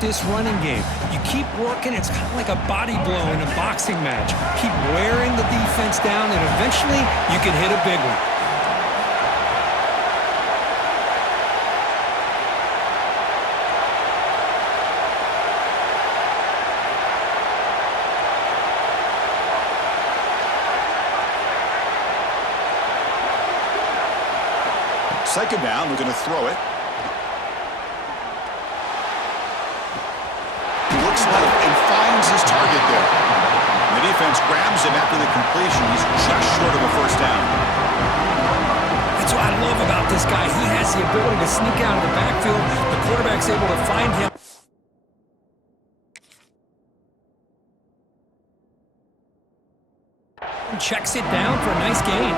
This running game, you keep working, it's kind of like a body blow in a boxing match. Keep wearing the defense down, and eventually you can hit a big one. Second down, we're going to throw it. Looks left and finds his target there. The defense grabs him after the completion. He's just short of a first down. That's what I love about this guy. He has the ability to sneak out of the backfield. The quarterback's able to find him. Checks it down for a nice gain.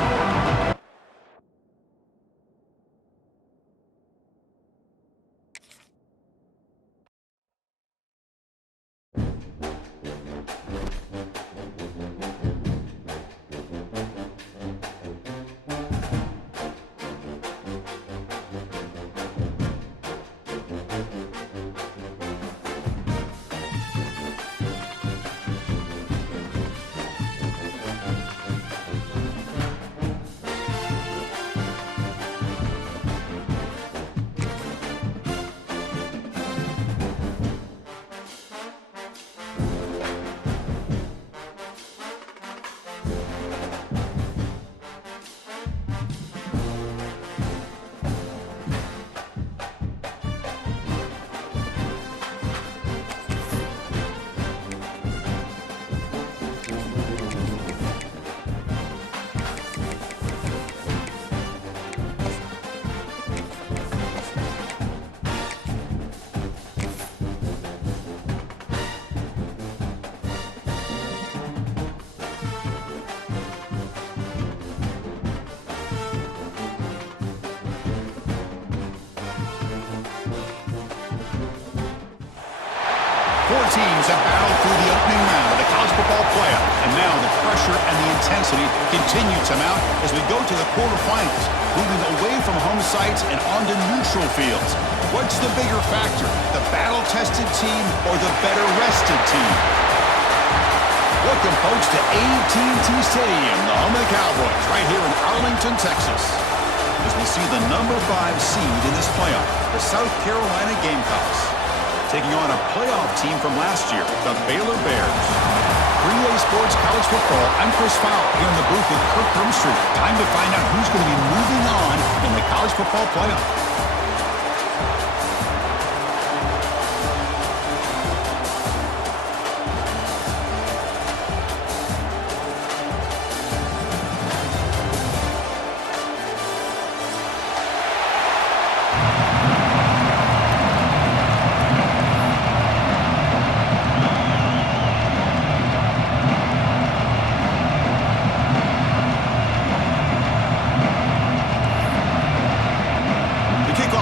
Four teams have battled through the opening round of the college football playoff, and now the pressure and the intensity continue to mount as we go to the quarterfinals, moving away from home sites and onto neutral fields. What's the bigger factor, the battle-tested team or the better-rested team? Welcome, folks, to AT&T Stadium, the home of the Cowboys, right here in Arlington, Texas, as we see the number 5 seed in this playoff, the South Carolina Gamecocks, taking on a playoff team from last year, the Baylor Bears. 3A Sports College Football, I'm Chris Fowler here in the booth with Kirk Hermstreet. Time to find out who's going to be moving on in the college football playoff.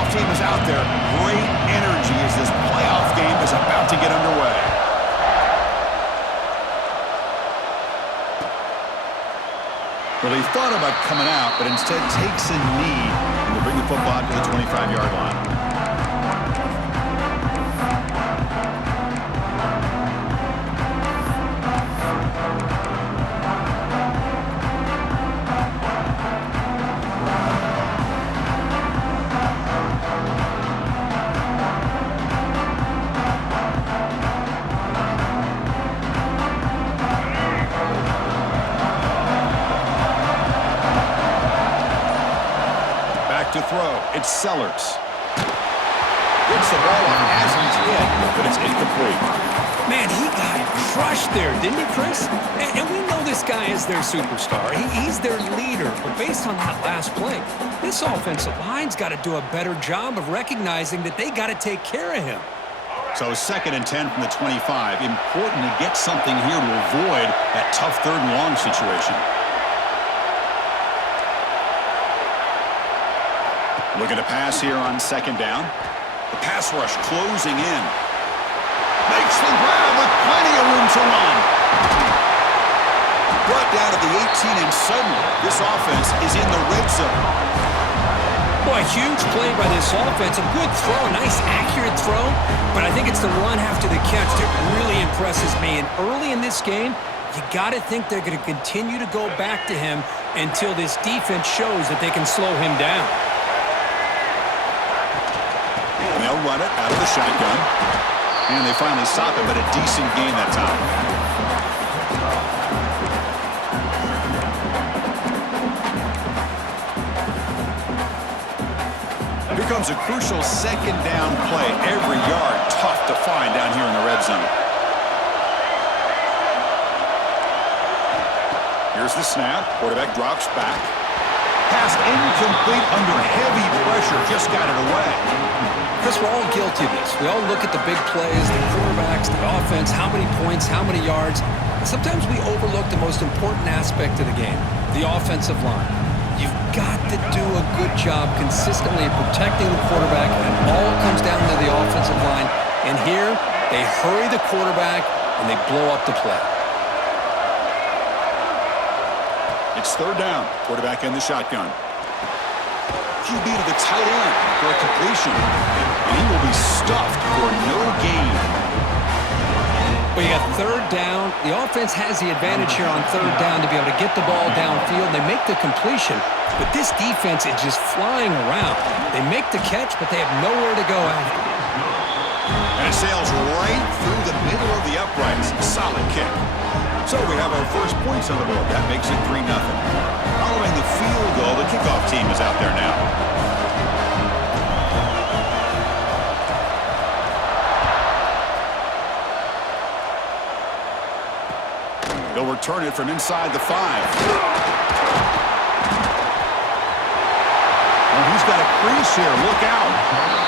Team is out there. Great energy as this playoff game is about to get underway. Well, he thought about coming out, but instead takes a knee and will bring the football to the 25-yard line. To throw, it's Sellers. Gets the ball on as he's hit, but it's incomplete. Man, he got crushed there, didn't he, Chris? And we know this guy is their superstar. He's their leader. But based on that last play, this offensive line's got to do a better job of recognizing that they got to take care of him. So 2nd and 10 from the 25. Important to get something here to avoid that tough 3rd and long situation. Looking to pass here on 2nd down. The pass rush closing in. Makes the grab with plenty of room to run. Brought down to the 18, and suddenly this offense is in the red zone. Boy, huge play by this offense. A good throw, a nice accurate throw, but I think it's the run after the catch that really impresses me. And early in this game, you got to think they're going to continue to go back to him until this defense shows that they can slow him down. And they'll run it out of the shotgun. And they finally stop it, but a decent gain that time. Here comes a crucial second down play. Every yard tough to find down here in the red zone. Here's the snap. Quarterback drops back. Pass incomplete under heavy pressure. Just got it away. Chris, we're all guilty of this. We all look at the big plays, the quarterbacks, the offense, how many points, how many yards. Sometimes we overlook the most important aspect of the game, the offensive line. You've got to do a good job consistently protecting the quarterback, and it all comes down to the offensive line. And here, they hurry the quarterback, and they blow up the play. It's third down. Quarterback in the shotgun. QB to the tight end for a completion. And he will be stuffed for no gain. Well, you got third down. The offense has the advantage here on third down to be able to get the ball downfield. They make the completion, but this defense is just flying around. They make the catch, but they have nowhere to go after. And it sails right through the middle of the uprights. Solid kick. So we have our first points on the board. That makes it 3-0. Following the field goal, the kickoff team is out there now. They'll return it from inside the 5. Well, he's got a crease here. Look out.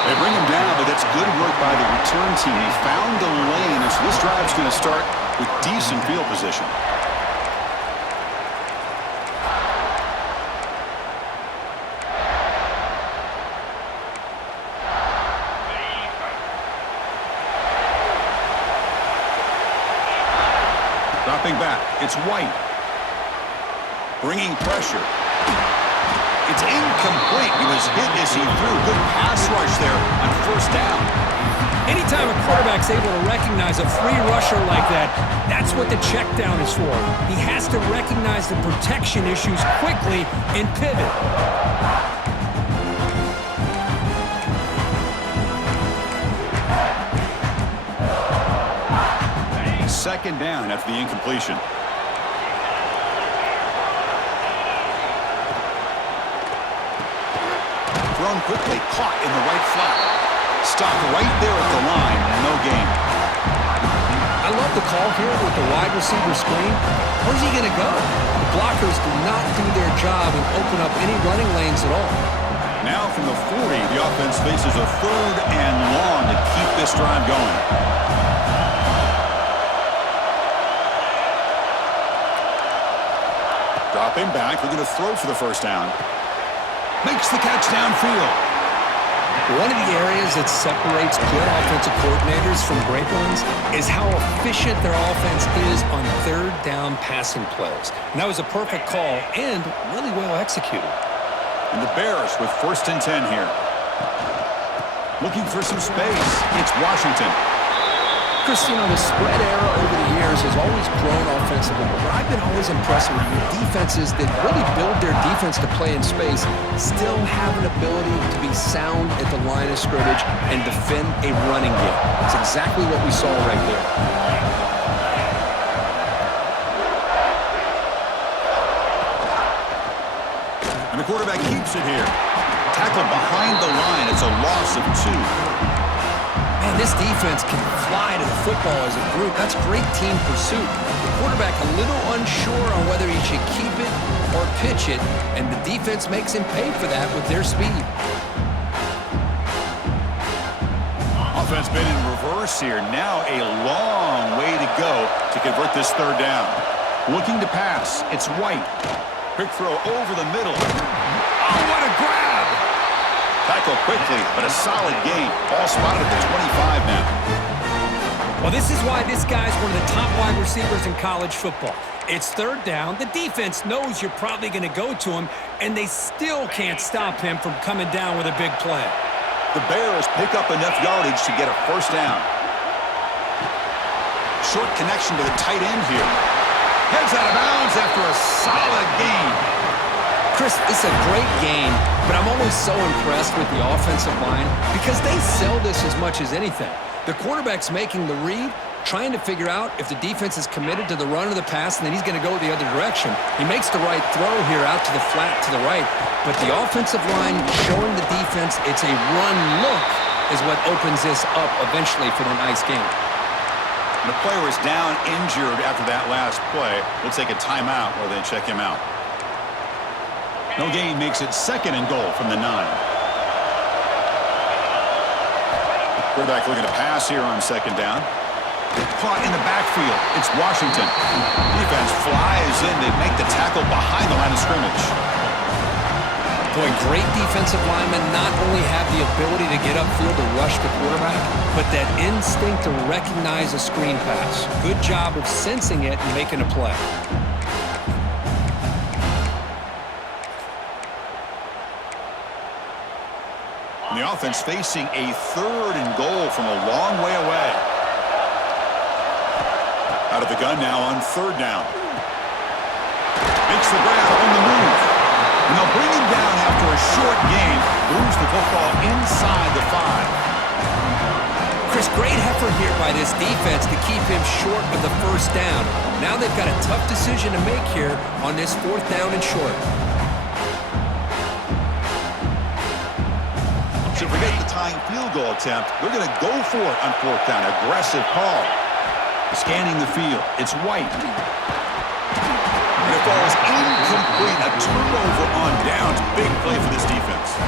They bring him down, but that's good work by the return team. He found the lane, and so this drive's going to start with decent field position. Dropping back, it's White. Bringing pressure. It's incomplete. He was hit as he threw. Good pass rush there on first down. Anytime a quarterback's able to recognize a free rusher like that, that's what the check down is for. He has to recognize the protection issues quickly and pivot. Second down after the incompletion. Thrown quickly, caught in the right flat. Stopped right there at the line, no gain. I love the call here with the wide receiver screen. Where's he going to go? The blockers do not do their job and open up any running lanes at all. Now from the 40, the offense faces a third and long to keep this drive going. Dropping back, looking to throw for the first down. Makes the catch downfield. One of the areas that separates good offensive coordinators from great ones is how efficient their offense is on third down passing plays. And that was a perfect call and really well executed. And the Bears with 1st and 10 here. Looking for some space. It's Washington. Christine, the spread era over the years has always grown offensively, but I've been always impressed with defenses that really build their defense to play in space, still have an ability to be sound at the line of scrimmage and defend a running game. It's exactly what we saw right there. And the quarterback keeps it here. Tackled behind the line. It's a loss of 2. Man, this defense can fly to the football as a group. That's great team pursuit. The quarterback a little unsure on whether he should keep it or pitch it, and the defense makes him pay for that with their speed. Offense been in reverse here. Now a long way to go to convert this third down. Looking to pass. It's White. Quick throw over the middle. Oh, what a grab! Tackle quickly, but a solid gain. All spotted at the 25 now. Well, this is why this guy's one of the top wide receivers in college football. It's third down. The defense knows you're probably going to go to him, and they still can't stop him from coming down with a big play. The Bears pick up enough yardage to get a first down. Short connection to the tight end here. Heads out of bounds after a solid gain. Chris, it's a great game, but I'm always so impressed with the offensive line because they sell this as much as anything. The quarterback's making the read, trying to figure out if the defense is committed to the run or the pass, and then he's going to go the other direction. He makes the right throw here out to the flat to the right, but the offensive line showing the defense it's a run look is what opens this up eventually for the nice game. The player is down injured after that last play. We'll take a timeout while they check him out. No gain makes it 2nd and goal from the 9. Quarterback looking to pass here on 2nd down. Caught in the backfield. It's Washington. Defense flies in. They make the tackle behind the line of scrimmage. Boy, great defensive linemen not only have the ability to get upfield to rush the quarterback, but that instinct to recognize a screen pass. Good job of sensing it and making a play. And the offense facing a 3rd and goal from a long way away. Out of the gun now on 3rd down. Makes the grab on the move. And they'll bring him down after a short gain. Moves the football inside the 5. Chris, great effort here by this defense to keep him short of the 1st down. Now they've got a tough decision to make here on this 4th down and short. So forget the tying field goal attempt. They're going to go for it on 4th down. Aggressive call. Scanning the field. It's White. And it falls incomplete. A turnover on downs. Big play for this defense.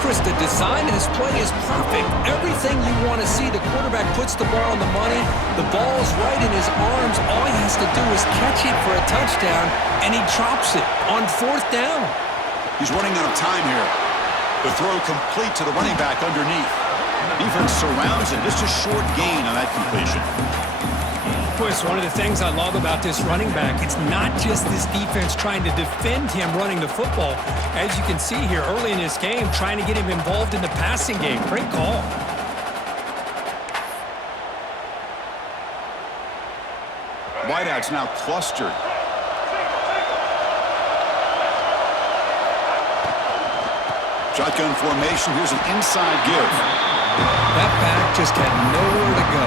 Chris, the design of this play is perfect. Everything you want to see. The quarterback puts the ball on the money. The ball is right in his arms. All he has to do is catch it for a touchdown, and he drops it on 4th down. He's running out of time here. The throw complete to the running back underneath. Defense surrounds him. Just a short gain on that completion. Chris, one of the things I love about this running back, it's not just this defense trying to defend him running the football. As you can see here early in this game, trying to get him involved in the passing game. Great call. Wideouts now clustered. Shotgun formation. Here's an inside give. That back just had nowhere to go.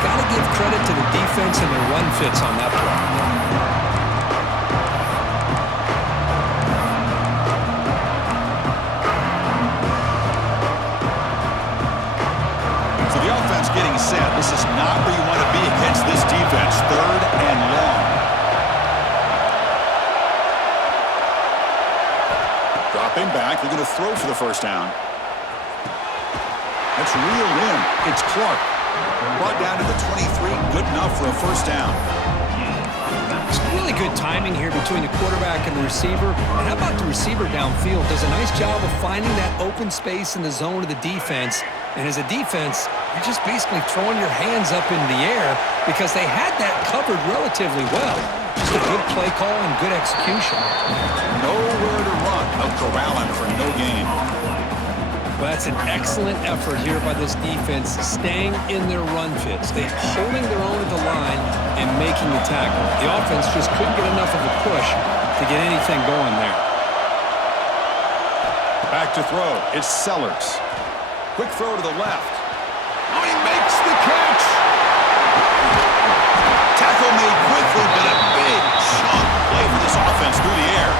Got to give credit to the defense and their run fits on that play. So the offense getting set. This is not where you want to be against this defense. 3rd and long. Dropping back. They're going to throw for the 1st down. That's reeled in. It's Clark. Brought down to the 23. Good enough for a 1st down. It's really good timing here between the quarterback and the receiver. And how about the receiver downfield? Does a nice job of finding that open space in the zone of the defense. And as a defense, you're just basically throwing your hands up in the air because they had that covered relatively well. Just a good play call and good execution. Nowhere to run. They'll corral him for no gain. Well, that's an excellent effort here by this defense, staying in their run fits. They're holding their own at the line and making the tackle. The offense just couldn't get enough of a push to get anything going there. Back to throw. It's Sellers. Quick throw to the left. Oh, he makes the catch. Tackle made quickly, but a big chunk play for this offense through the air.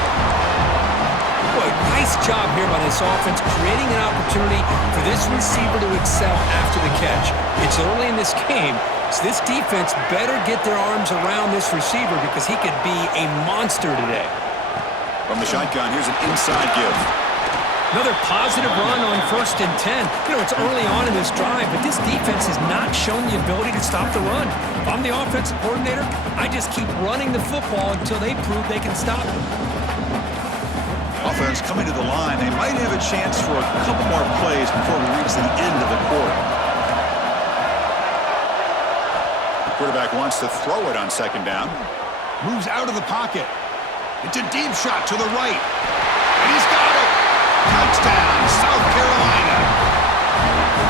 Boy, nice job here by this offense, creating an opportunity for this receiver to excel after the catch. It's early in this game, so this defense better get their arms around this receiver because he could be a monster today. From the shotgun, here's an inside give. Another positive run on 1st and 10. You know, it's early on in this drive, but this defense has not shown the ability to stop the run. If I'm the offensive coordinator, I just keep running the football until they prove they can stop it. Offense coming to the line. They might have a chance for a couple more plays before we reach the end of the quarter. The quarterback wants to throw it on 2nd down. Moves out of the pocket. It's a deep shot to the right. And he's got it. Touchdown, South Carolina.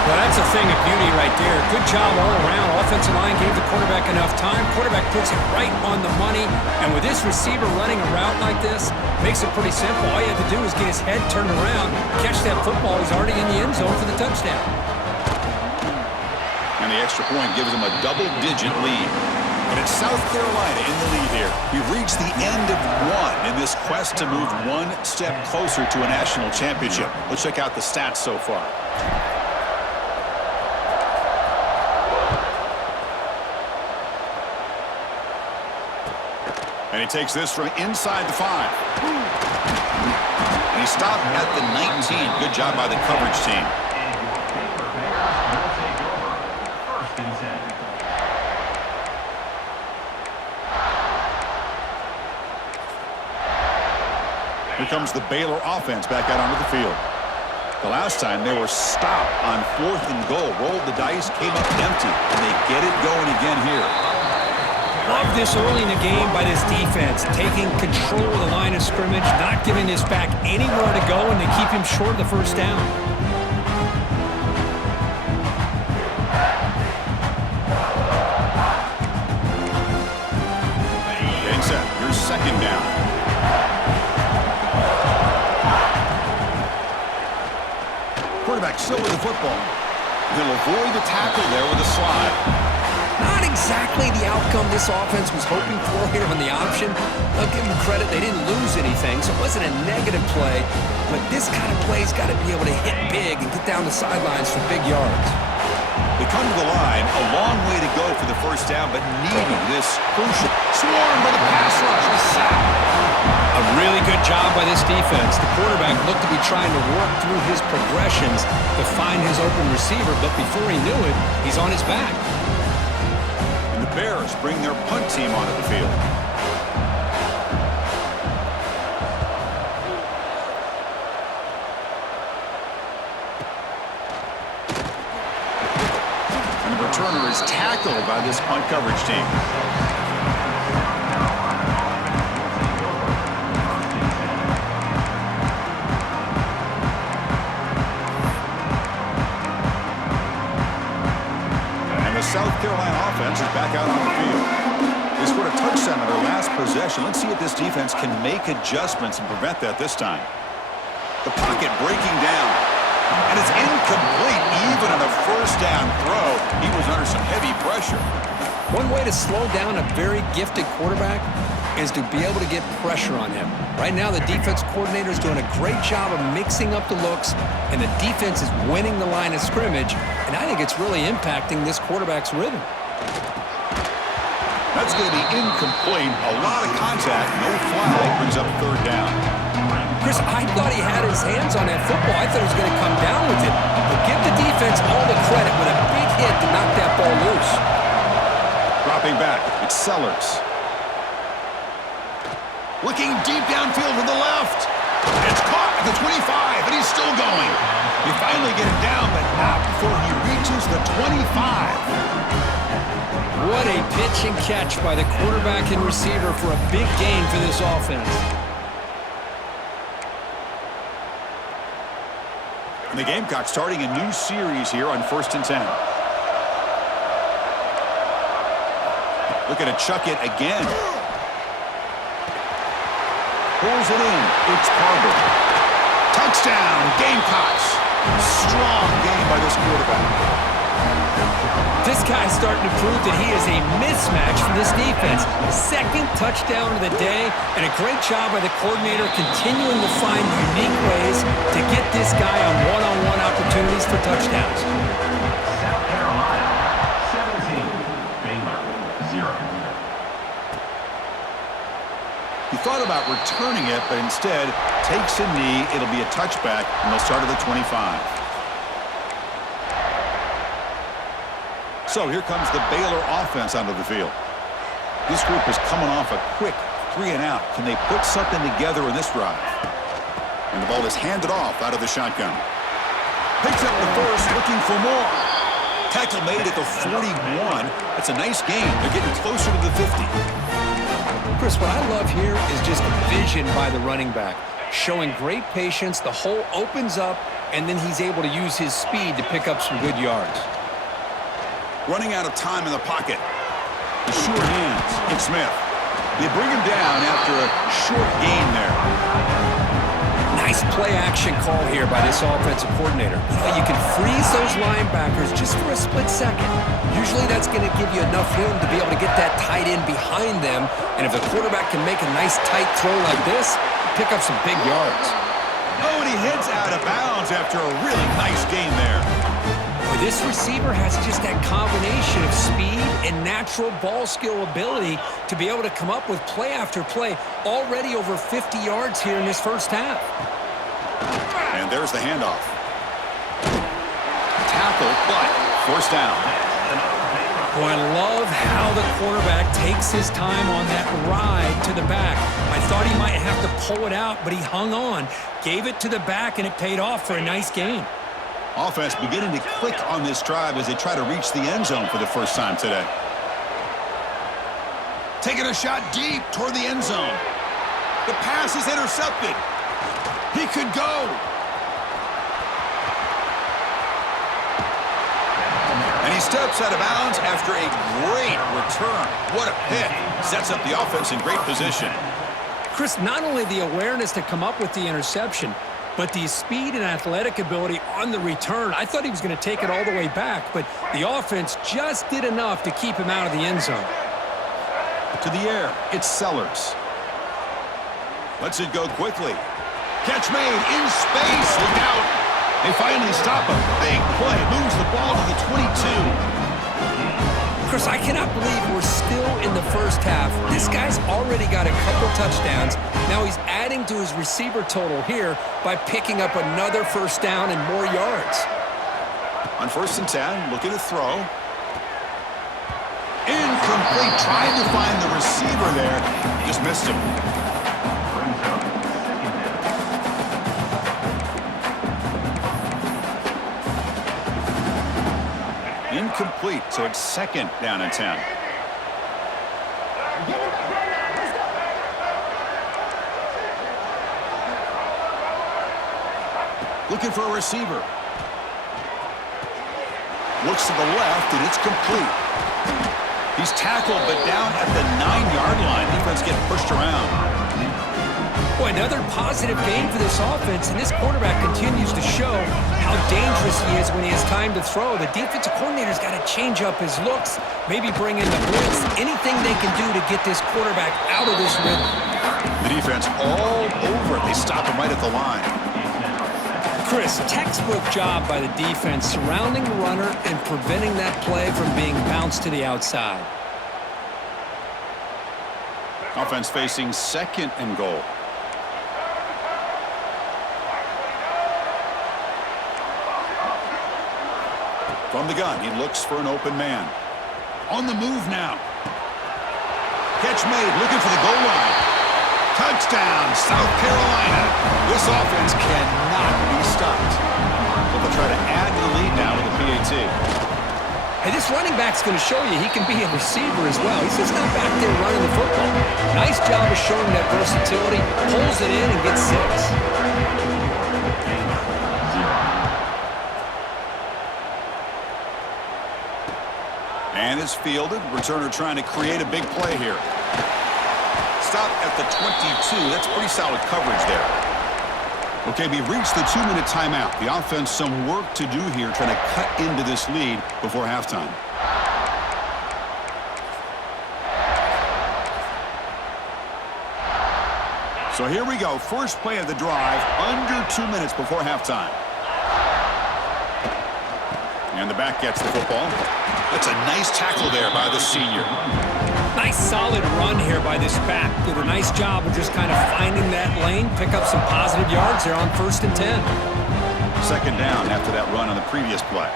Well, that's a thing of beauty right there. Good job all around. Offensive line gave the quarterback enough time. Quarterback puts it right on the money. And with this receiver running a route like this, makes it pretty simple. All you have to do is get his head turned around, catch that football. He's already in the end zone for the touchdown. And the extra point gives them a double-digit lead. And it's South Carolina in the lead here. We've reached the end of one in this quest to move one step closer to a national championship. Let's check out the stats so far. And he takes this from inside the 5. And he stopped at the 19. Good job by the coverage team. Here comes the Baylor offense back out onto the field. The last time they were stopped on 4th and goal. Rolled the dice, came up empty, and they get it going again here. Love this early in the game by this defense, taking control of the line of scrimmage, not giving this back anywhere to go, and they keep him short of the first down. Getting set. Here's second down. Quarterback still with the football. He'll avoid the tackle there with a slide. Not exactly the outcome this offense was hoping for here on the option. I'll give them credit, they didn't lose anything, so it wasn't a negative play. But this kind of play's got to be able to hit big and get down the sidelines for big yards. They come to the line, a long way to go for the first down, but needing this crucial. Swarmed by the pass rush. A sack. A really good job by this defense. The quarterback looked to be trying to work through his progressions to find his open receiver, but before he knew it, he's on his back. And the Bears bring their punt team onto the field. And the returner is tackled by this punt coverage team. South Carolina offense is back out on the field. They scored a touchdown on their last possession. Let's see if this defense can make adjustments and prevent that this time. The pocket breaking down. And it's incomplete even on a first down throw. He was under some heavy pressure. One way to slow down a very gifted quarterback is to be able to get pressure on him. Right now, the defense coordinator is doing a great job of mixing up the looks, and the defense is winning the line of scrimmage, and I think it's really impacting this quarterback's rhythm. That's going to be incomplete. A lot of contact, no flag, brings up third down. Chris, I thought he had his hands on that football. I thought he was going to come down with it, but give the defense all the credit with a big hit to knock that ball loose. Dropping back, it's Sellers. Looking deep downfield to the left. It's caught at the 25, and he's still going. They finally get it down, but not before he reaches the 25. What a pitch and catch by the quarterback and receiver for a big gain for this offense. And the Gamecocks starting a new series here on 1st and 10. Looking to chuck it again. Pulls it in. It's Carter. Touchdown, Gamecocks. Strong game by this quarterback. This guy's starting to prove that he is a mismatch for this defense. Second touchdown of the day, and a great job by the coordinator continuing to find unique ways to get this guy on one-on-one opportunities for touchdowns. South Carolina, 17. Baylor, 0. He thought about returning it, but instead takes a knee. It'll be a touchback, and they'll start at the 25. So here comes the Baylor offense onto the field. This group is coming off a quick 3-and-out. Can they put something together in this drive? And the ball is handed off out of the shotgun. Picks up the first, looking for more. Tackle made at the 41. That's a nice gain. They're getting closer to the 50. Chris, what I love here is just the vision by the running back, showing great patience. The hole opens up, and then he's able to use his speed to pick up some good yards. Running out of time in the pocket. The sure hands. It's Smith. They bring him down after a short gain there. Nice play-action call here by this offensive coordinator. You can freeze those linebackers just for a split second. Usually that's going to give you enough room to be able to get that tight end behind them. And if the quarterback can make a nice tight throw like this, pick up some big yards. Oh, and he heads out of bounds after a really nice gain there. Boy, this receiver has just that combination of speed and natural ball skill ability to be able to come up with play after play, already over 50 yards here in this first half. And there's the handoff. Tackle, but forced down. Boy, I love how the quarterback takes his time on that ride to the back. I thought he might have to pull it out, but he hung on, gave it to the back, and it paid off for a nice gain. Offense beginning to click on this drive as they try to reach the end zone for the first time today. Taking a shot deep toward the end zone. The pass is intercepted. He could go. And he steps out of bounds after a great return. What a pick. Sets up the offense in great position. Chris, not only the awareness to come up with the interception, but the speed and athletic ability on the return. I thought he was going to take it all the way back, but the offense just did enough to keep him out of the end zone. To the air, it's Sellers. Lets it go quickly. Catch made in space. Look out. They finally stop him. Big play. Moves the ball to the 22. Chris, I cannot believe we're still in the first half. This guy's already got a couple touchdowns. Now he's adding to his receiver total here by picking up another first down and more yards. On 1st and 10, looking to throw. Incomplete. Tried to find the receiver there. Just missed him. Incomplete, so it's 2nd down and 10. Looking for a receiver. Looks to the left, and it's complete. He's tackled, but down at the 9-yard line. Defense getting pushed around. Boy, another positive game for this offense, and this quarterback continues to show how dangerous he is when he has time to throw. The defensive coordinator's got to change up his looks, maybe bring in the blitz, anything they can do to get this quarterback out of this rhythm. The defense all over it. They stop him right at the line. Chris, textbook job by the defense surrounding the runner and preventing that play from being bounced to the outside. Offense facing 2nd and goal. From the gun, he looks for an open man. On the move now. Catch made, looking for the goal line. Touchdown, South Carolina. This offense cannot be stopped. But they'll try to add to the lead now with a PAT. Hey, this running back's going to show you he can be a receiver as well. He's just not back there running the football. Nice job of showing that versatility. Pulls it in and gets 6. And it's fielded. Returner trying to create a big play here. Stop at the 22. That's pretty solid coverage there. Okay, we've reached the 2-minute timeout. The offense some work to do here trying to cut into this lead before halftime. So here we go. First play of the drive, under 2 minutes before halftime. And the back gets the football. That's a nice tackle there by the senior. Nice solid run here by this back. Did a nice job of just kind of finding that lane, pick up some positive yards there on 1st and 10. 2nd down after that run on the previous play.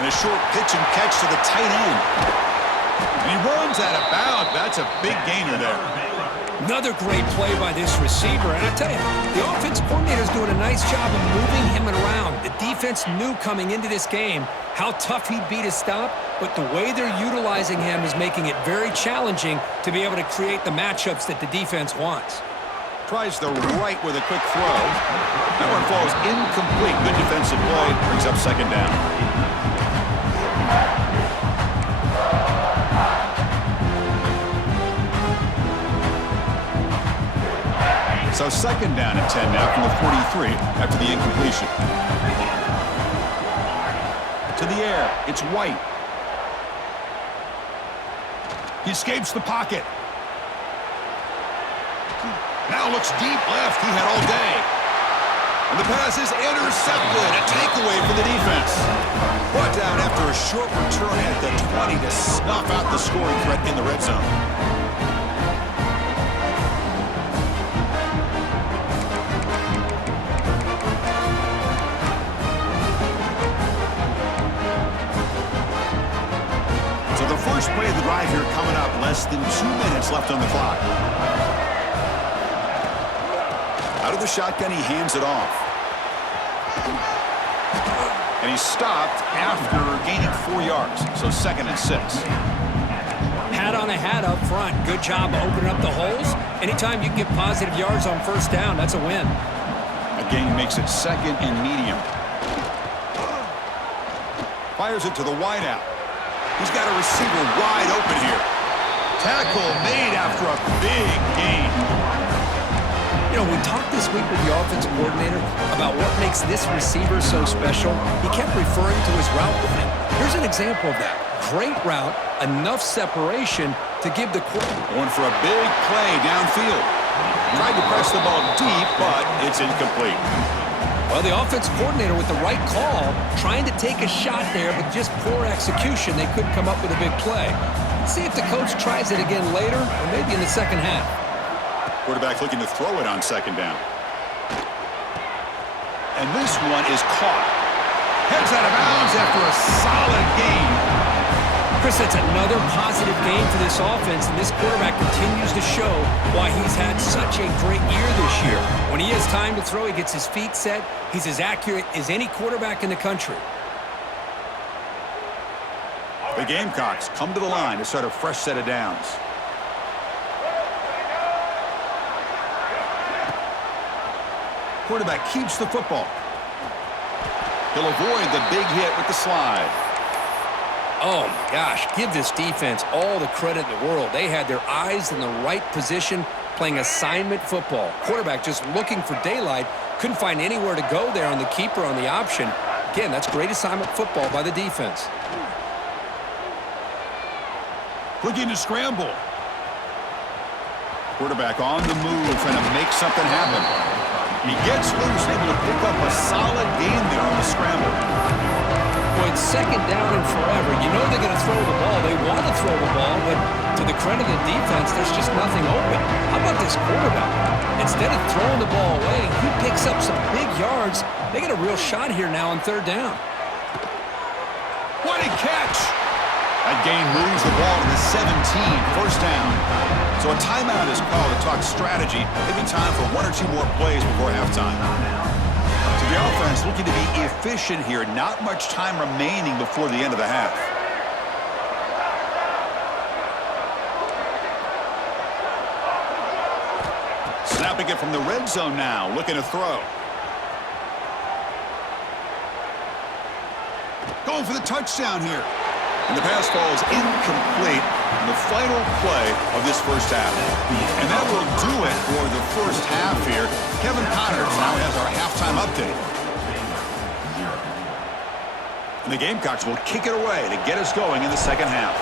And a short pitch and catch to the tight end. And he runs out of bounds. That's a big gainer there. Another great play by this receiver. And I tell you, the offense coordinator is doing a nice job of moving him around. The defense knew coming into this game how tough he'd be to stop, but the way they're utilizing him is making it very challenging to be able to create the matchups that the defense wants. Tries the right with a quick throw. That one falls incomplete. Good defensive play. Brings up second down. So second down and 10 now from the 43 after the incompletion. To the air. It's White. He escapes the pocket. Now looks deep left. He had all day. And the pass is intercepted. A takeaway for the defense. Brought down after a short return at the 20 to snuff out the scoring threat in the red zone. So the first play of the drive here coming up. Less than 2 minutes left on the clock. Out of the shotgun, he hands it off. And he's stopped after gaining 4 yards. So second and 6. Hat on a hat up front. Good job opening up the holes. Anytime you can get positive yards on first down, that's a win. Again, makes it second and medium. Fires it to the wideout. He's got a receiver wide open here. Tackle made after a big gain. You know, we talked this week with the offensive coordinator about what makes this receiver so special. He kept referring to his route running. Here's an example of that. Great route, enough separation to give the quarterback. Going for a big play downfield. Tried to press the ball deep, but it's incomplete. Well, the offensive coordinator with the right call, trying to take a shot there, but just poor execution. They couldn't come up with a big play. Let's see if the coach tries it again later, or maybe in the second half. Quarterback looking to throw it on second down. And this one is caught. Heads out of bounds after a solid gain. Chris, that's another positive game for this offense, and this quarterback continues to show why he's had such a great year this year. When he has time to throw, he gets his feet set. He's as accurate as any quarterback in the country. The Gamecocks come to the line to start a fresh set of downs. Quarterback keeps the football. He'll avoid the big hit with the slide. Oh, my gosh, give this defense all the credit in the world. They had their eyes in the right position, playing assignment football. Quarterback just looking for daylight, couldn't find anywhere to go there on the keeper on the option. Again, that's great assignment football by the defense. Looking to scramble. Quarterback on the move, trying to make something happen. He gets loose, able to pick up a solid gain there on the scramble. Boy, it's second down and forever. You know they're going to throw the ball. They want to throw the ball, but to the credit of the defense, there's just nothing open. How about this quarterback? Instead of throwing the ball away, he picks up some big yards. They got a real shot here now on third down. What a catch! That gain moves the ball to the 17, first down. So a timeout is called to talk strategy. Maybe time for 1 or 2 more plays before halftime. So the offense looking to be efficient here. Not much time remaining before the end of the half. Snapping it from the red zone now, looking to throw. Going for the touchdown here. And the pass falls incomplete in the final play of this first half. And that will do it for the first half here. Kevin Connors now has our halftime update. And the Gamecocks will kick it away to get us going in the second half.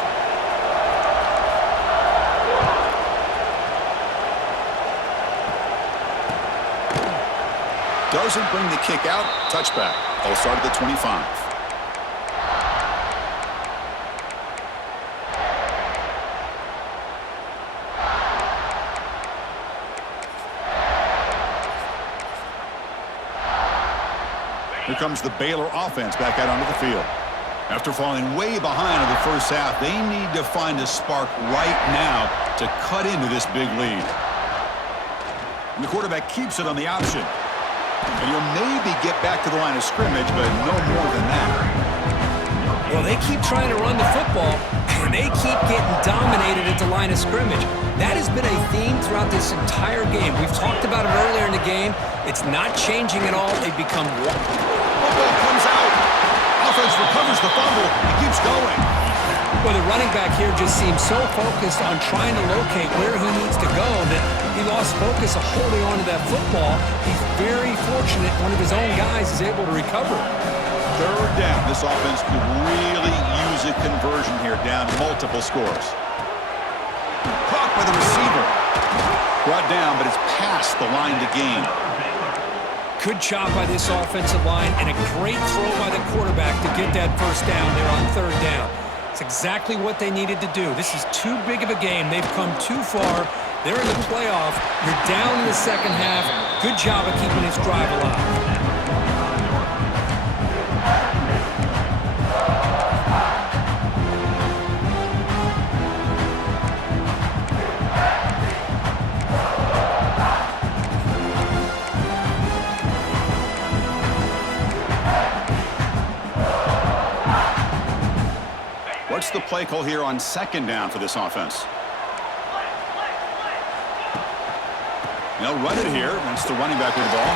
Doesn't bring the kick out. Touchback. They'll start at the 25. Here comes the Baylor offense back out onto the field. After falling way behind in the first half, they need to find a spark right now to cut into this big lead. And the quarterback keeps it on the option. And he'll maybe get back to the line of scrimmage, but no more than that. Well, they keep trying to run the football, and they keep getting dominated at the line of scrimmage. That has been a theme throughout this entire game. We've talked about it earlier in the game. It's not changing at all. They've become... Football comes out. Offense recovers the fumble and keeps going. Well, the running back here just seems so focused on trying to locate where he needs to go that he lost focus of holding on to that football. He's very fortunate one of his own guys is able to recover. Third down. This offense could really use a conversion here, down multiple scores. Caught by the receiver. Brought down, but it's past the line to gain. Good job by this offensive line and a great throw by the quarterback to get that first down there on third down. It's exactly what they needed to do. This is too big of a game. They've come too far. They're in the playoff. You're down in the second half. Good job of keeping this drive alive. What's the play call here on second down for this offense? They'll run it here. That's the running back with the ball.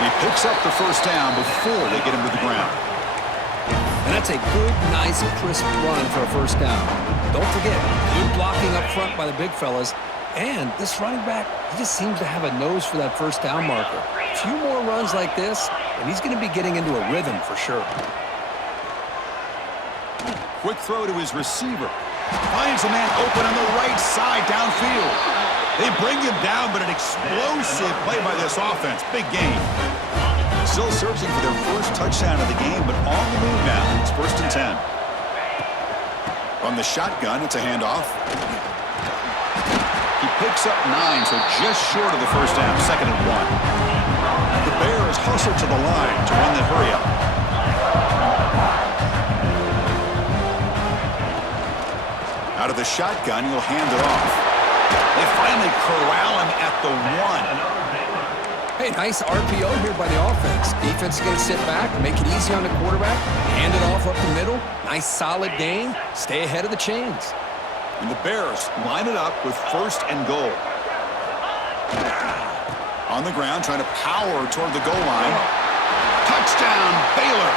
And he picks up the first down before they get him to the ground. And that's a good, nice, crisp run for a first down. Don't forget, good blocking up front by the big fellas. And this running back, he just seems to have a nose for that first down marker. A few more runs like this, and he's going to be getting into a rhythm for sure. Quick throw to his receiver. Finds a man open on the right side downfield. They bring him down, but an explosive play by this offense. Big gain. Still searching for their first touchdown of the game, but on the move now. It's 1st and 10. From the shotgun, it's a handoff. He picks up 9, so just short of the first down. 2nd and 1. The Bears hustle to the line to run the hurry up. Out of the shotgun, he'll hand it off. They finally corral him at the 1. Hey, nice RPO here by the offense. Defense is going to sit back, make it easy on the quarterback, hand it off up the middle. Nice solid gain. Stay ahead of the chains. And the Bears line it up with 1st and goal. On the ground, trying to power toward the goal line. Touchdown, Baylor,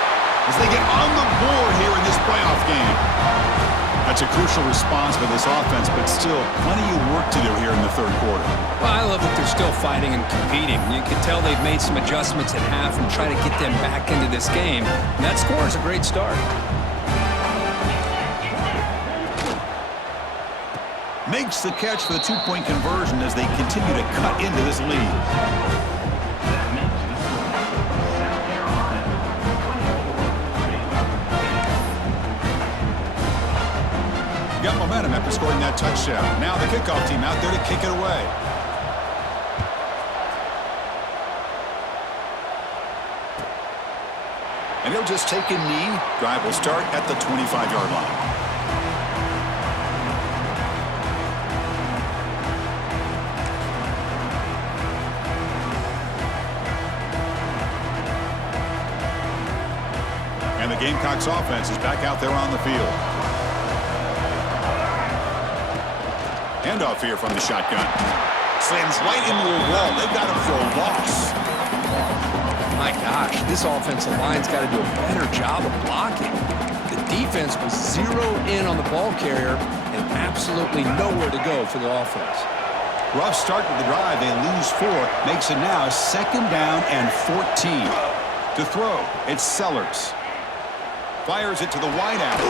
as they get on the board here in this playoff game. That's a crucial response for this offense, but still plenty of work to do here in the third quarter. Well, I love that they're still fighting and competing. You can tell they've made some adjustments at half and try to get them back into this game. And that score is a great start. Makes the catch for the 2-point conversion as they continue to cut into this lead. Got momentum after scoring that touchdown. Now the kickoff team out there to kick it away. And he'll just take a knee. Drive will start at the 25-yard line. And the Gamecocks offense is back out there on the field. Handoff here from the shotgun. Slams right into a wall. They've got him for a loss. My gosh, this offensive line's got to do a better job of blocking. The defense was zeroed in on the ball carrier and absolutely nowhere to go for the offense. Rough start to the drive. They lose 4. Makes it now 2nd down and 14. To throw, it's Sellers. Fires it to the wideout.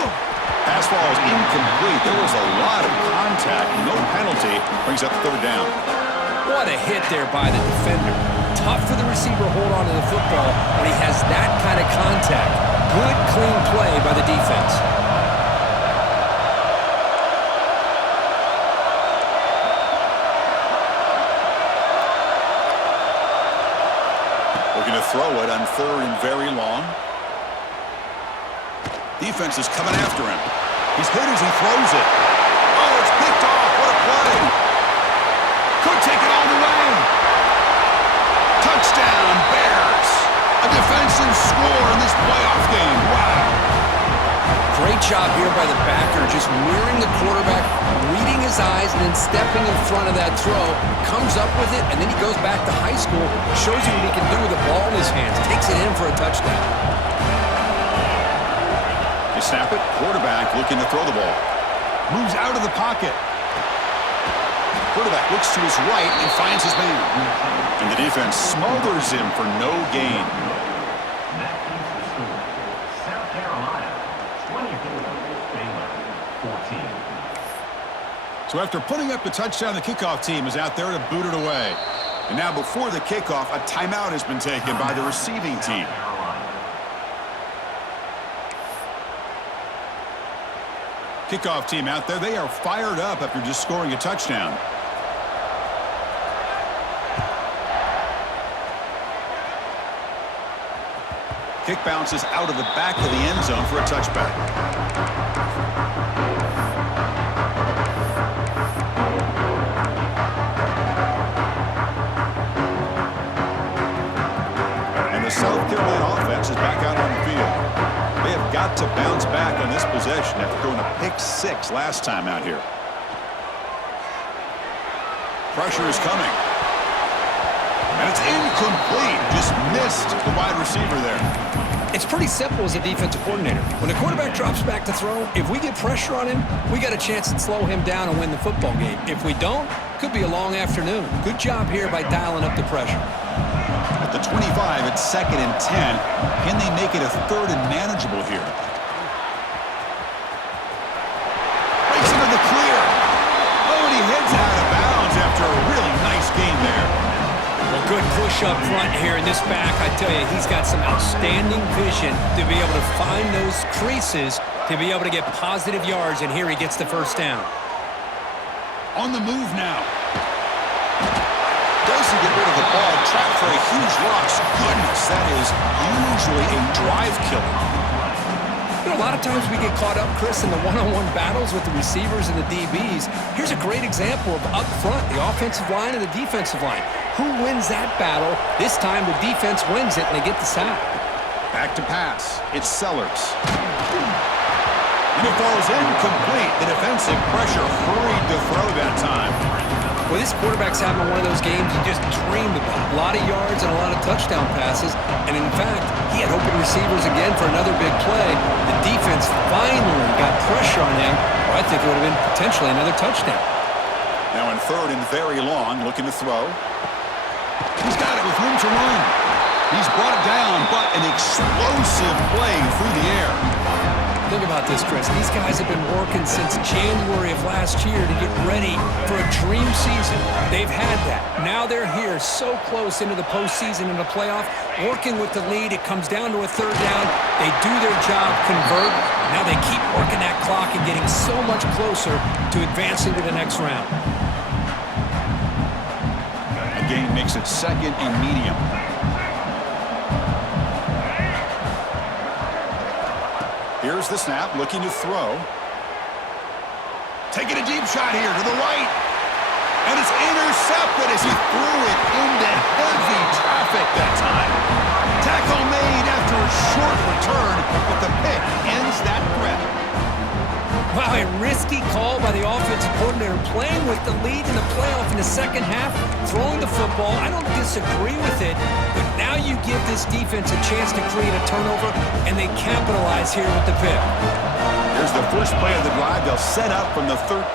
Pass ball is incomplete. There was a lot of contact. No penalty. Brings up 3rd down. What a hit there by the defender. Tough for the receiver to hold on to the football when he has that kind of contact. Good, clean play by the defense. Looking to throw it on 3rd and very long. Defense is coming after him. He's hit as he throws it. Oh, it's picked off. What a play. Could take it all the way. defensive score in this playoff game. Wow. Great job here by the backer, just mirroring the quarterback, reading his eyes, and then stepping in front of that throw, comes up with it, and then he goes back to high school, shows you what he can do with the ball in his hands, takes it in for a touchdown. They snap it, quarterback looking to throw the ball. Moves out of the pocket. Quarterback looks to his right and finds his man. And the defense smothers him for no gain. That keeps the score. South Carolina, 24, Baylor, 14. So after putting up the touchdown, the kickoff team is out there to boot it away. And now before the kickoff, a timeout has been taken by the receiving team. Kickoff team out there, they are fired up after just scoring a touchdown. Kick bounces out of the back of the end zone for a touchback. And the South Carolina offense is back out on the field. They have got to bounce back on this possession after throwing a pick six last time out here. Pressure is coming. And it's incomplete. Just missed the wide receiver there. It's pretty simple as a defensive coordinator. When the quarterback drops back to throw, if we get pressure on him, we got a chance to slow him down and win the football game. If we don't, could be a long afternoon. Good job here by dialing up the pressure. At the 25, it's 2nd and 10. Can they make it a 3rd and manageable here? Breaks into the clear. Oh, and he heads out of bounds after a really nice game there. Well, good push up front here in this back. I tell you, he's got some outstanding vision to be able to find those creases to be able to get positive yards, and here he gets the first down. On the move now. Doesn't get rid of the ball, trapped for a huge loss. Goodness, that is usually a drive killer. You know, a lot of times we get caught up, Chris, in the one-on-one battles with the receivers and the DBs. Here's a great example of up front, the offensive line and the defensive line. Who wins that battle? This time the defense wins it, and they get the sack. Back to pass. It's Sellers. And it falls incomplete. The defensive pressure hurried to throw that time. Well, this quarterback's having one of those games you just dreamed about. A lot of yards and a lot of touchdown passes. And in fact, he had open receivers again for another big play. The defense finally got pressure on him, or I think it would have been potentially another touchdown. Now in 3rd and very long, looking to throw. He's got it with room to run. He's brought it down, but an explosive play through the air. Think about this, Chris. These guys have been working since January of last year to get ready for a dream season. They've had that. Now they're here so close into the postseason and the playoff, working with the lead. It comes down to a 3rd down. They do their job, convert. Now they keep working that clock and getting so much closer to advancing to the next round. A gain makes it 2nd and medium. Here's the snap, looking to throw. Taking a deep shot here to the right. And it's intercepted as he threw it into heavy traffic that time. Tackle made after a short return, but the pick ends that threat. Wow, a risky call by the offensive coordinator, playing with the lead in the playoff in the second half, throwing the football. I don't disagree with it, but now you give this defense a chance to create a turnover, and they capitalize here with the pick. Here's the first play of the drive. They'll set up from the 13.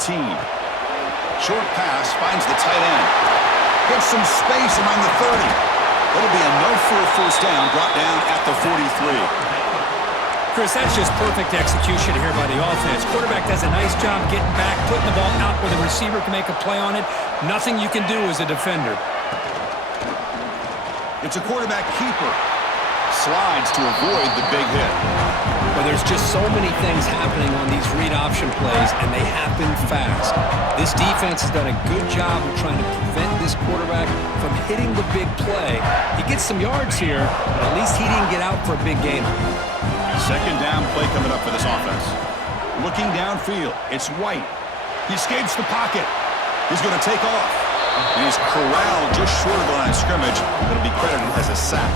Short pass finds the tight end. Gets some space around the 30. It'll be enough for a first down, brought down at the 43. Chris, that's just perfect execution here by the offense. Quarterback does a nice job getting back, putting the ball out where the receiver can make a play on it. Nothing you can do as a defender. It's a quarterback keeper. Slides to avoid the big hit. Well, there's just so many things happening on these read option plays, and they happen fast. This defense has done a good job of trying to prevent this quarterback from hitting the big play. He gets some yards here, but at least he didn't get out for a big gain. 2nd down play coming up for this offense. Looking downfield, it's White. He escapes the pocket. He's going to take off. And he's corralled just short of the line of scrimmage. It'll be credited as a sack.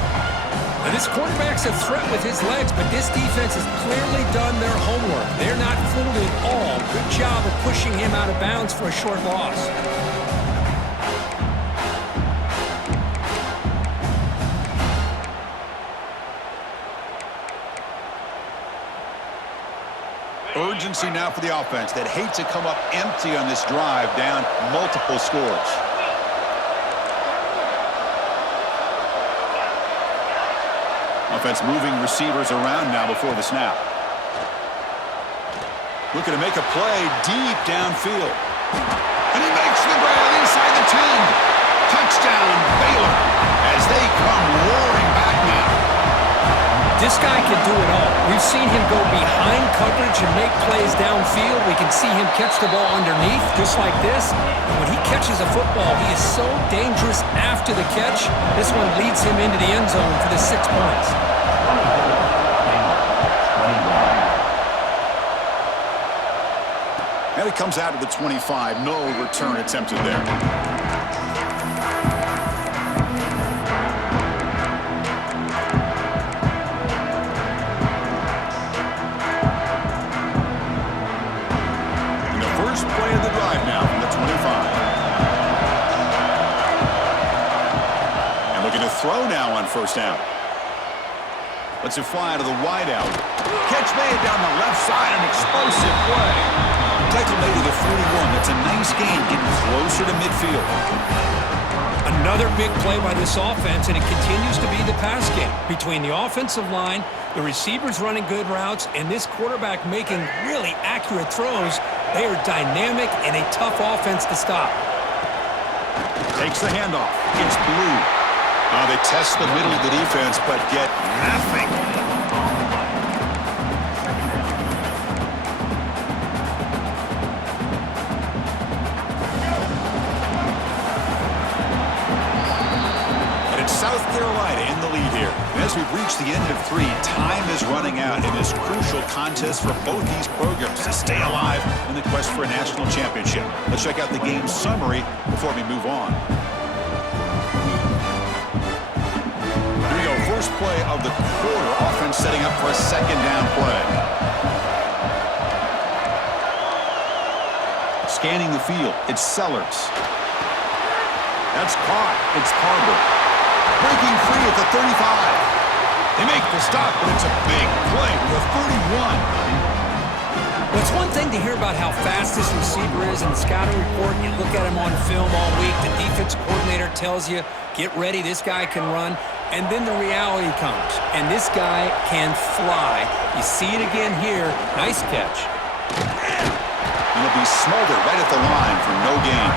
Now, this quarterback's a threat with his legs, but this defense has clearly done their homework. They're not fooled at all. Good job of pushing him out of bounds for a short loss. Urgency now for the offense that hate to come up empty on this drive, down multiple scores. Offense moving receivers around now before the snap. Looking to make a play deep downfield. And he makes the grab inside the 10. Touchdown, Baylor, as they come roaring back now. This guy can do it all. We've seen him go behind coverage and make plays downfield. We can see him catch the ball underneath, just like this. And when he catches a football, he is so dangerous after the catch. This one leads him into the end zone for the 6 points. And it comes out of the 25. No return attempted there. Play of the drive now from the 25. And looking to throw now on first down. Lets it fly to the wideout. Catch made down the left side, an explosive play. Tackle made to the 41. That's a nice gain, getting closer to midfield. Another big play by this offense, and it continues to be the pass game. Between the offensive line, the receivers running good routes, and this quarterback making really accurate throws, they are dynamic and a tough offense to stop. Takes the handoff. It's Blue. They test the middle of the defense, but get nothing. South Carolina in the lead here. And as we've reached the end of 3, time is running out in this crucial contest for both these programs to stay alive in the quest for a national championship. Let's check out the game summary before we move on. Here we go. First play of the quarter. Offense setting up for a second down play. Scanning the field. It's Sellers. That's caught. It's Carver. Breaking free at the 35. They make the stop, but it's a big play with a 31. Well, it's one thing to hear about how fast this receiver is in the scouting report. You look at him on film all week. The defense coordinator tells you, get ready, this guy can run. And then the reality comes, and this guy can fly. You see it again here. Nice catch. And he'll be smothered right at the line for no gain.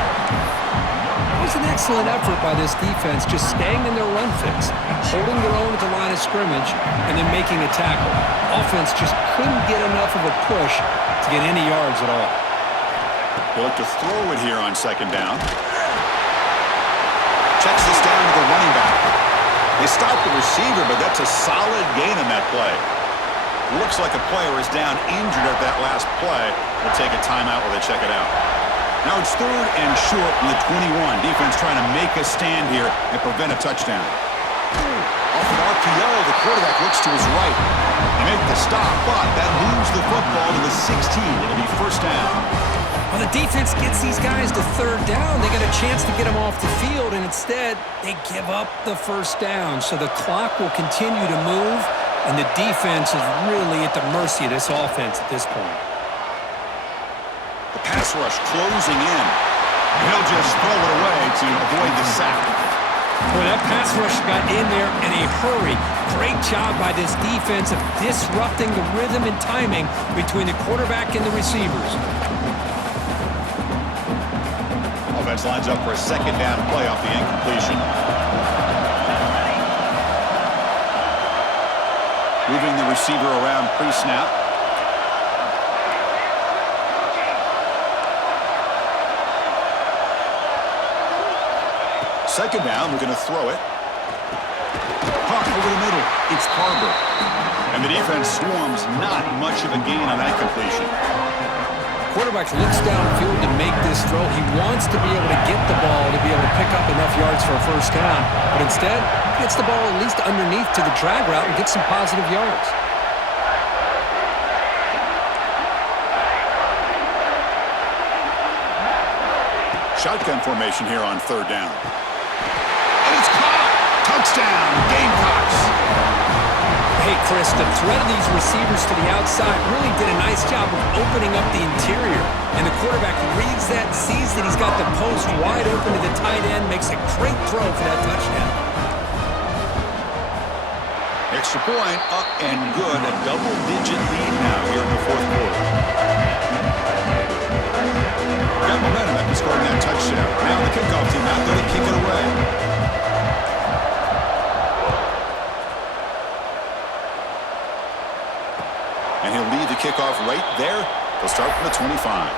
It was an excellent effort by this defense, just staying in their run fix, holding their own at the line of scrimmage, and then making a tackle. Offense just couldn't get enough of a push to get any yards at all. They'll look to throw it here on second down. Checks this down to the running back. They stop the receiver, but that's a solid gain on that play. Looks like a player is down injured at that last play. We'll take a timeout while they check it out. Now it's 3rd and short from the 21. Defense trying to make a stand here and prevent a touchdown. Off an RPO, the quarterback looks to his right. They make the stop, but that moves the football to the 16. It'll be first down. Well, the defense gets these guys to 3rd down. They got a chance to get them off the field, and instead they give up the first down. So the clock will continue to move, and the defense is really at the mercy of this offense at this point. The pass rush closing in. He'll just throw it away to avoid the sack. Well, that pass rush got in there in a hurry. Great job by this defense of disrupting the rhythm and timing between the quarterback and the receivers. Offense lines up for a second down play off the incompletion. Moving the receiver around pre-snap. Second down, we're going to throw it. Caught over the middle. It's Carver. And the defense swarms, not much of a gain on that completion. Quarterback looks downfield to make this throw. He wants to be able to get the ball to be able to pick up enough yards for a first down. But instead, he gets the ball at least underneath to the drag route and gets some positive yards. Shotgun formation here on third down. And it's caught! Touchdown, Gamecocks! Hey, Chris, the threat of these receivers to the outside really did a nice job of opening up the interior. And the quarterback reads that, sees that he's got the post wide open to the tight end, makes a great throw for that touchdown. Extra point, up and good. A double-digit lead now here in the fourth quarter. Got momentum after scoring that touchdown. Now the kickoff team out there to kick it away. And he'll lead the kickoff right there. They'll start from the 25.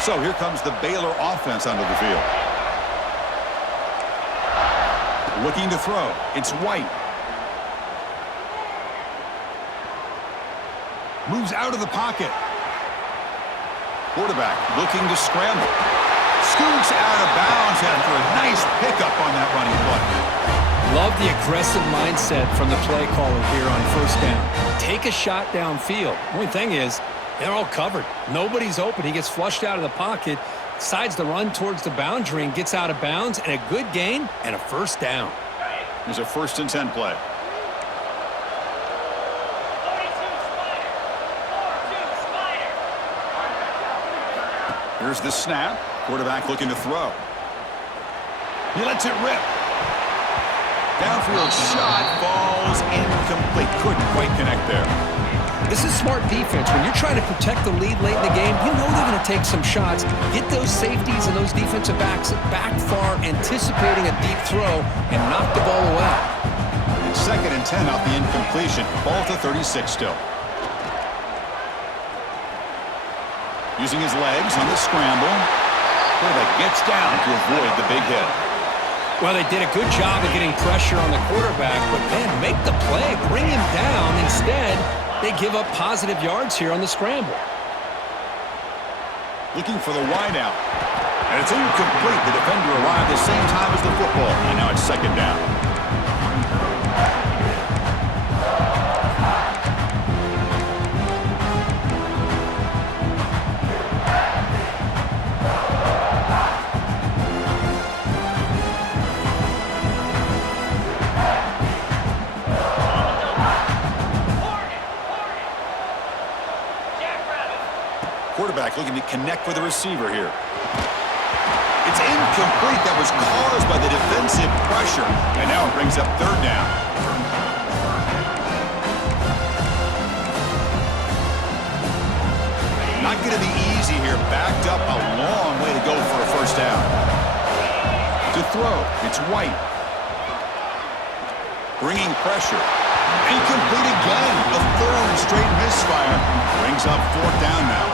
So here comes the Baylor offense onto the field. Looking to throw. It's White. Moves out of the pocket. Quarterback looking to scramble. Scoots out of bounds after a nice pickup on that running play. Love the aggressive mindset from the play caller here on first down. Take a shot downfield. Only thing is, they're all covered. Nobody's open. He gets flushed out of the pocket, decides to run towards the boundary and gets out of bounds, and a good gain and a first down. Here's a 1st and 10 play. Here's the snap. Quarterback looking to throw. He lets it rip. Downfield shot falls incomplete. Couldn't quite connect there. This is smart defense. When you're trying to protect the lead late in the game, you know they're going to take some shots, get those safeties and those defensive backs back far, anticipating a deep throw, and knock the ball away. 2nd and 10 off the incompletion. Ball to 36 still. Using his legs on the scramble. Quarterback gets down to avoid the big hit. Well, they did a good job of getting pressure on the quarterback, but man, make the play, bring him down. Instead, they give up positive yards here on the scramble. Looking for the wideout. And it's incomplete. The defender arrived the same time as the football. And now it's 2nd down. Quarterback looking to connect with the receiver here. It's incomplete. That was caused by the defensive pressure. And now it brings up 3rd down. Not going to be easy here. Backed up a long way to go for a first down. To throw, it's White. Bringing pressure. Incomplete again. A 3rd straight misfire. Brings up 4th down now.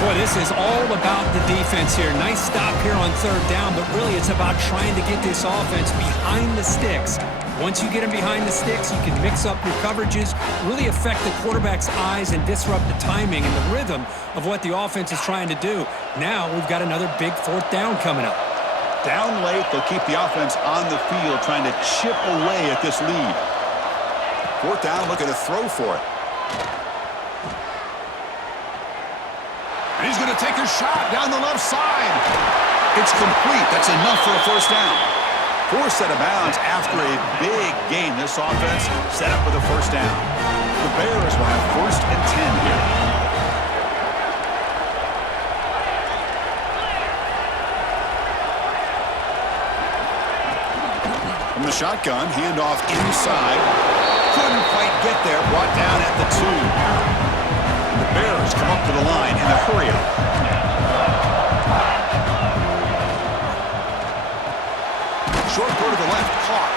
Boy, this is all about the defense here. Nice stop here on 3rd down, but really it's about trying to get this offense behind the sticks. Once you get them behind the sticks, you can mix up your coverages, really affect the quarterback's eyes and disrupt the timing and the rhythm of what the offense is trying to do. Now we've got another big 4th down coming up. Down late, they'll keep the offense on the field trying to chip away at this lead. 4th down, looking to throw for it. And he's going to take a shot down the left side. It's complete. That's enough for a first down. 4th set of bounds after a big gain. This offense set up with a first down. The Bears will have 1st and 10 here. From the shotgun, handoff inside. Couldn't quite get there. Brought down at the 2. The Bears come up to the line in a hurry-up. Short throw to the left, caught.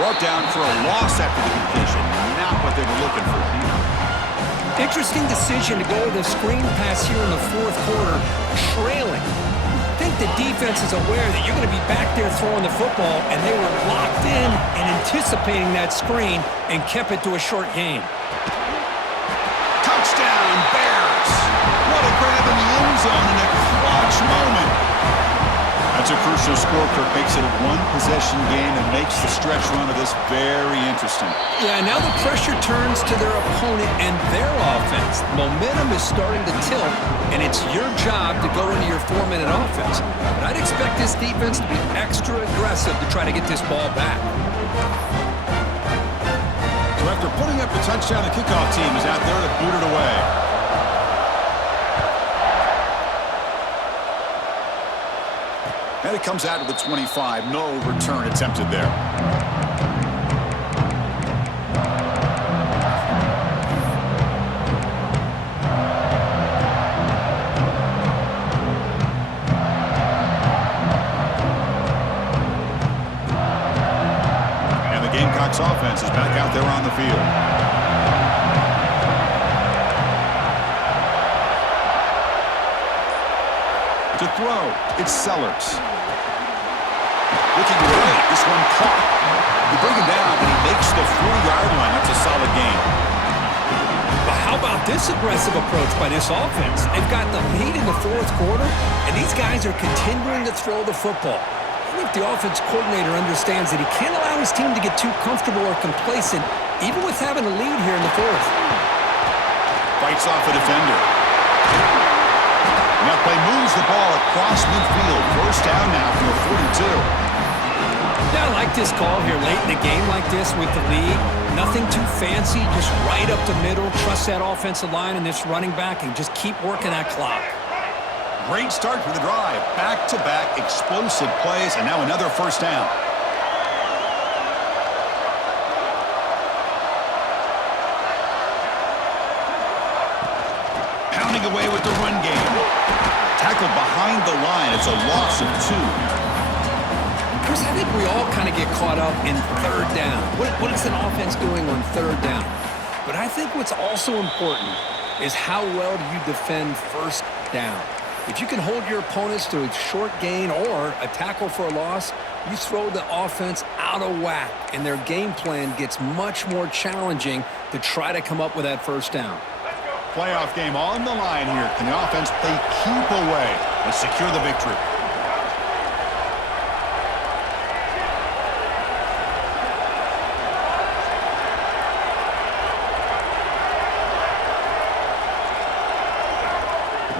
Brought down for a loss after the completion. Not what they were looking for. Interesting decision to go with a screen pass here in the 4th quarter, trailing. Think think the defense is aware that you're going to be back there throwing the football, and they were locked in and anticipating that screen and kept it to a short game. Touchdown, Bears! What a grab in the end zone in a clutch moment. That's a crucial score, Kirk. Makes it a one-possession game and makes the stretch run of this very interesting. Yeah, now the pressure turns to their opponent and their offense. Momentum is starting to tilt, and it's your job to go into your 4-minute offense. But I'd expect this defense to be extra aggressive to try to get this ball back. So after putting up the touchdown, the kickoff team is out there to boot it away. And it comes out to the 25. No return attempted there. And the Gamecocks offense is back out there on the field. To throw, it's Sellers. Looking great. This one caught. You bring him down, and he makes the 4-yard line. That's a solid gain. But how about this aggressive approach by this offense? They've got the lead in the fourth quarter, and these guys are continuing to throw the football. I think the offense coordinator understands that he can't allow his team to get too comfortable or complacent, even with having a lead here in the fourth. Fights off a defender. And that play moves the ball across midfield. First down now from the 42. Yeah, I like this call here late in the game like this with the lead. Nothing too fancy, just right up the middle. Trust that offensive line and this running back and just keep working that clock. Great start for the drive. Back-to-back explosive plays, and now another first down. Pounding away with the run game. Tackled behind the line. It's a loss of 2. Chris, I think we all kind of get caught up in third down. What is an offense doing on third down? But I think what's also important is how well do you defend first down. If you can hold your opponents to a short gain or a tackle for a loss, you throw the offense out of whack, and their game plan gets much more challenging to try to come up with that first down. Playoff game on the line here. Can the offense play keep away and secure the victory?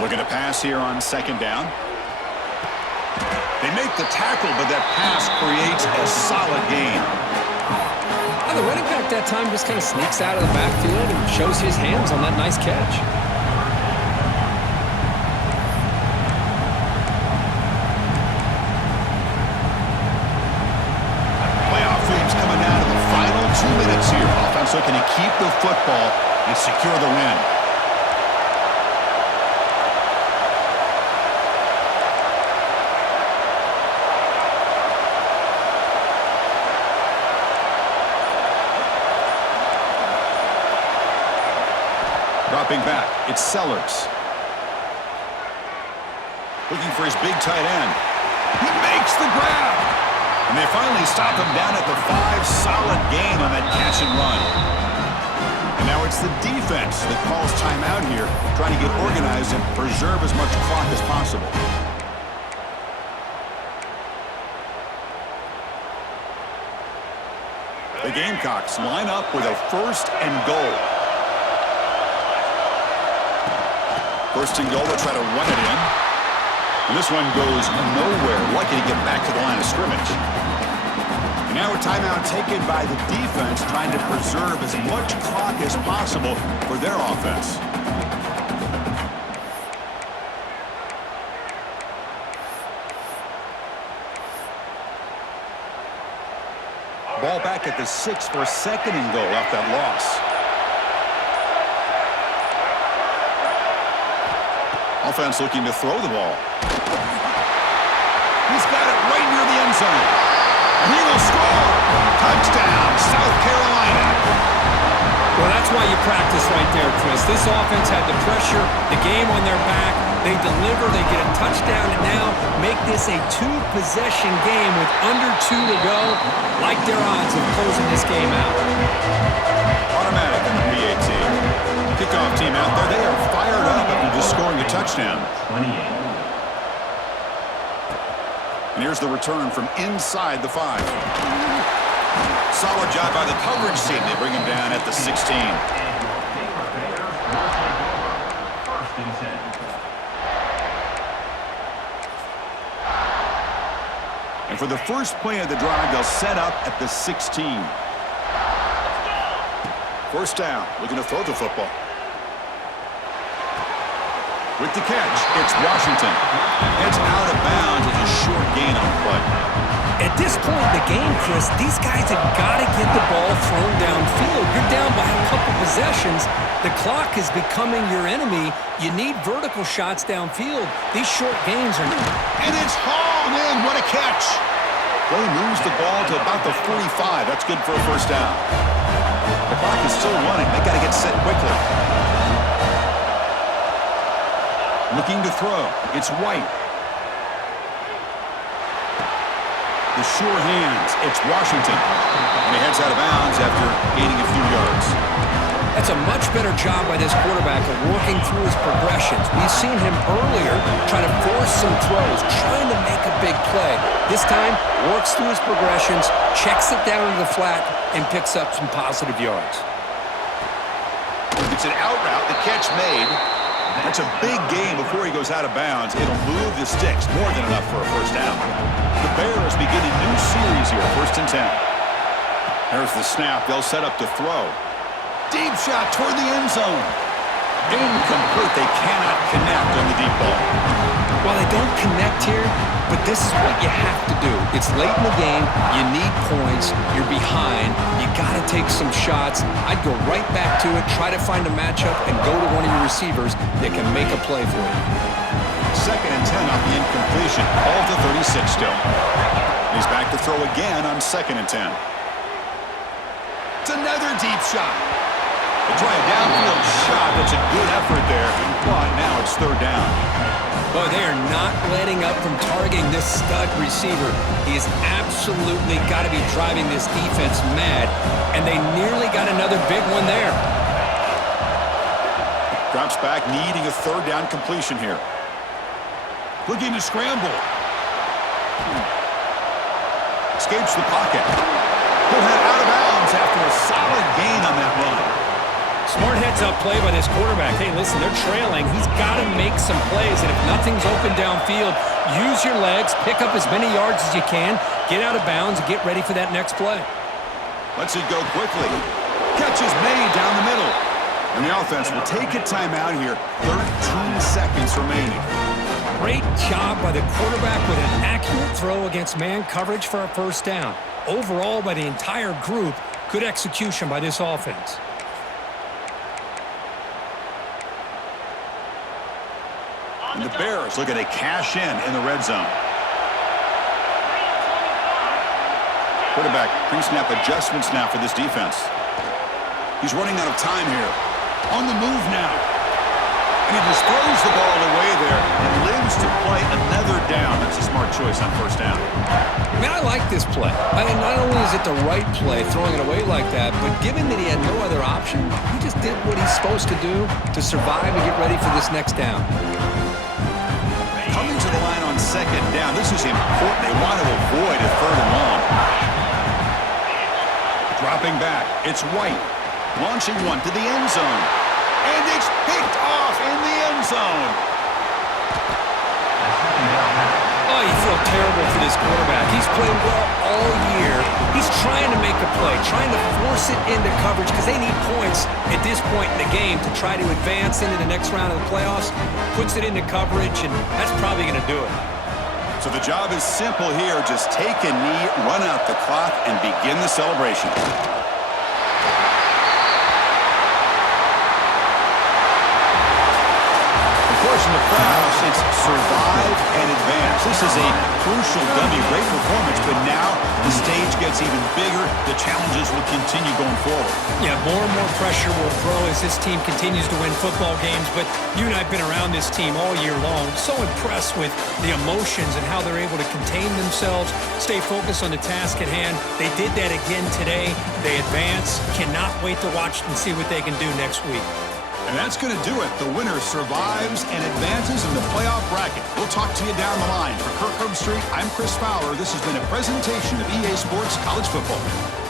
Looking to pass here on second down. They make the tackle, but that pass creates a solid gain. The running back that time just kind of sneaks out of the backfield and shows his hands on that nice catch. Playoff games coming down to the final 2 minutes here. Offense looking to keep the football and secure the win. Dropping back, it's Sellers. Looking for his big tight end. He makes the grab. And they finally stop him down at the 5. Solid gain on that catch and run. And now it's the defense that calls timeout here, trying to get organized and preserve as much clock as possible. The Gamecocks line up with a 1st and goal. 1st and goal, they'll try to run it in. And this one goes nowhere. Lucky to get back to the line of scrimmage. And now a timeout taken by the defense, trying to preserve as much clock as possible for their offense. Ball back at the 6 for a 2nd and goal off that loss. Offense looking to throw the ball. He's got it right near the end zone. And he will score. Touchdown, South Carolina. Well, that's why you practice right there, Chris. This offense had the pressure, the game on their back. They deliver, they get a touchdown, and now make this a two-possession game with under 2 to go. Like their odds of closing this game out. Automatic on the PAT. Kickoff team out there. They are fired up after just scoring a touchdown. 28. And here's the return from inside the 5. Solid job by the coverage team. They bring him down at the 16. And your favorite Bears will take over. 1st and 10. And for the first play of the drive, they'll set up at the 16. First down, looking to throw the football. With the catch, it's Washington. It's out of bounds. It's a short gain on the play. At this point in the game, Chris, these guys have got to get the ball thrown downfield. You're down by a couple possessions. The clock is becoming your enemy. You need vertical shots downfield. These short gains are... And it's hauled in. What a catch. Play moves the ball to about the 45. That's good for a first down. The clock is still running. They got to get set quickly. Looking to throw. It's White. The sure hands. It's Washington. And he heads out of bounds after gaining a few yards. That's a much better job by this quarterback of working through his progressions. We've seen him earlier trying to force some throws, trying to make a big play. This time, works through his progressions, checks it down to the flat, and picks up some positive yards. It's an out route. The catch made. That's a big gain before he goes out of bounds. It'll move the sticks. More than enough for a first down. The Bears begin a new series here. 1st and 10. There's the snap. They'll set up to throw. Deep shot toward the end zone. Incomplete. They cannot connect on the deep ball. Well, they don't connect here, but this is what you have to do. It's late in the game. You need points. You're behind. You got to take some shots. I'd go right back to it, try to find a matchup, and go to one of your receivers that can make a play for you. 2nd and 10 off the incompletion. Ball to 36 still. He's back to throw again on 2nd and 10. It's another deep shot. They try a downfield shot. That's a good effort there. But now it's 3rd down. Boy, they are not letting up from targeting this stud receiver. He has absolutely got to be driving this defense mad. And they nearly got another big one there. Drops back, needing a 3rd down completion here. Looking to scramble. Escapes the pocket. He'll head out of bounds after a solid gain on that run. Smart heads-up play by this quarterback. Hey, listen, they're trailing. He's got to make some plays, and if nothing's open downfield, use your legs, pick up as many yards as you can, get out of bounds, and get ready for that next play. Lets it go quickly. Catch is made down the middle. And the offense will take a timeout here. 13 seconds remaining. Great job by the quarterback with an accurate throw against man coverage for a first down. Overall, by the entire group, good execution by this offense. And the Bears looking to cash in the red zone. Quarterback pre-snap adjustments now for this defense. He's running out of time here. On the move now. And he just throws the ball away there and lives to play another down. That's a smart choice on first down. I mean, I like this play. I mean, not only is it the right play, throwing it away like that, but given that he had no other option, he just did what he's supposed to do to survive and get ready for this next down. Coming to the line on second down. This is important. They want to avoid a 3rd and long. Dropping back. It's White. Launching one to the end zone. And it's picked off in the end zone. Oh, you feel terrible for this quarterback. He's played well all year. He's trying to make a play, trying to force it into coverage because they need points at this point in the game to try to advance into the next round of the playoffs. Puts it into coverage, and that's probably going to do it. So the job is simple here. Just take a knee, run out the clock, and begin the celebration. Of course, in the playoffs, it's survive and advance. This is a crucial W. Great performance, but now the stage gets even bigger. The challenges will continue going forward. Yeah, more and more pressure will grow as this team continues to win football games, but you and I have been around this team all year long. So impressed with the emotions and how they're able to contain themselves, stay focused on the task at hand. They did that again today. They advance. Cannot wait to watch and see what they can do next week. And that's going to do it. The winner survives and advances in the playoff bracket. We'll talk to you down the line. For Kirk Herbstreit, I'm Chris Fowler. This has been a presentation of EA Sports College Football.